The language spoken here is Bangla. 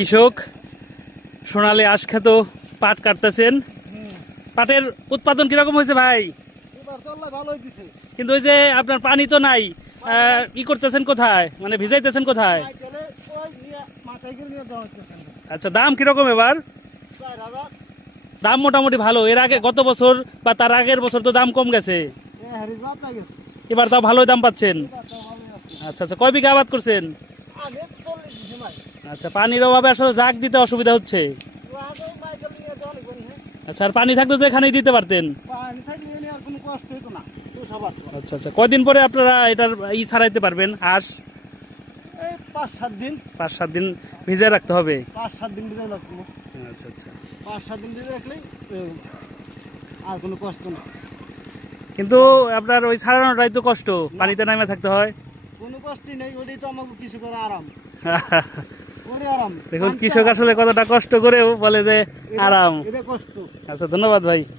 কৃষক সোনালী আশখ্যাত পাট কাটতেছেন। পাটের উৎপাদন কিরকম হয়েছে ভাই? কিন্তু ওই যে আপনার পানি তো নাই, ই করতেছেন কোথায়, মানে ভিজাইতেছেন কোথায়? আচ্ছা, দাম কিরকম এবার? দাম মোটামুটি ভালো। এর আগে গত বছর বা তার আগের বছর তো দাম কম গেছে, এবার তাও ভালোই দাম পাচ্ছেন। আচ্ছা আচ্ছা, কয় বিঘা আবাদ করছেন? আচ্ছা, পানির অভাবে আসলে জাগ দিতে অসুবিধা হচ্ছে। আচ্ছা, আর পানি থাকলে তো এখানেই দিতে পারতেন। আচ্ছা আচ্ছা, কয়দিন পরে আপনারা এটার ছাড়াইতে পারবেন হাঁস? 5-7 দিন। 5-7 দিন ভিজে রাখতে হবে। 5-7 দিন ভিজে রাখবো। আচ্ছা আচ্ছা, 5-7 দিন ভিজে রাখলেই আর কোনো কষ্ট না। কিন্তু আপনার ওই ছাড়ানোটাই তো কষ্ট, পানিতে নামে থাকতে হয়। কোনো কষ্টই নেই, ওটাই তো আমাকে কিছু করে আরাম। আরাম দেখুন কৃষক আসলে কতটা কষ্ট করেও বলে যে আরাম। এটা কষ্ট। আচ্ছা, ধন্যবাদ ভাই।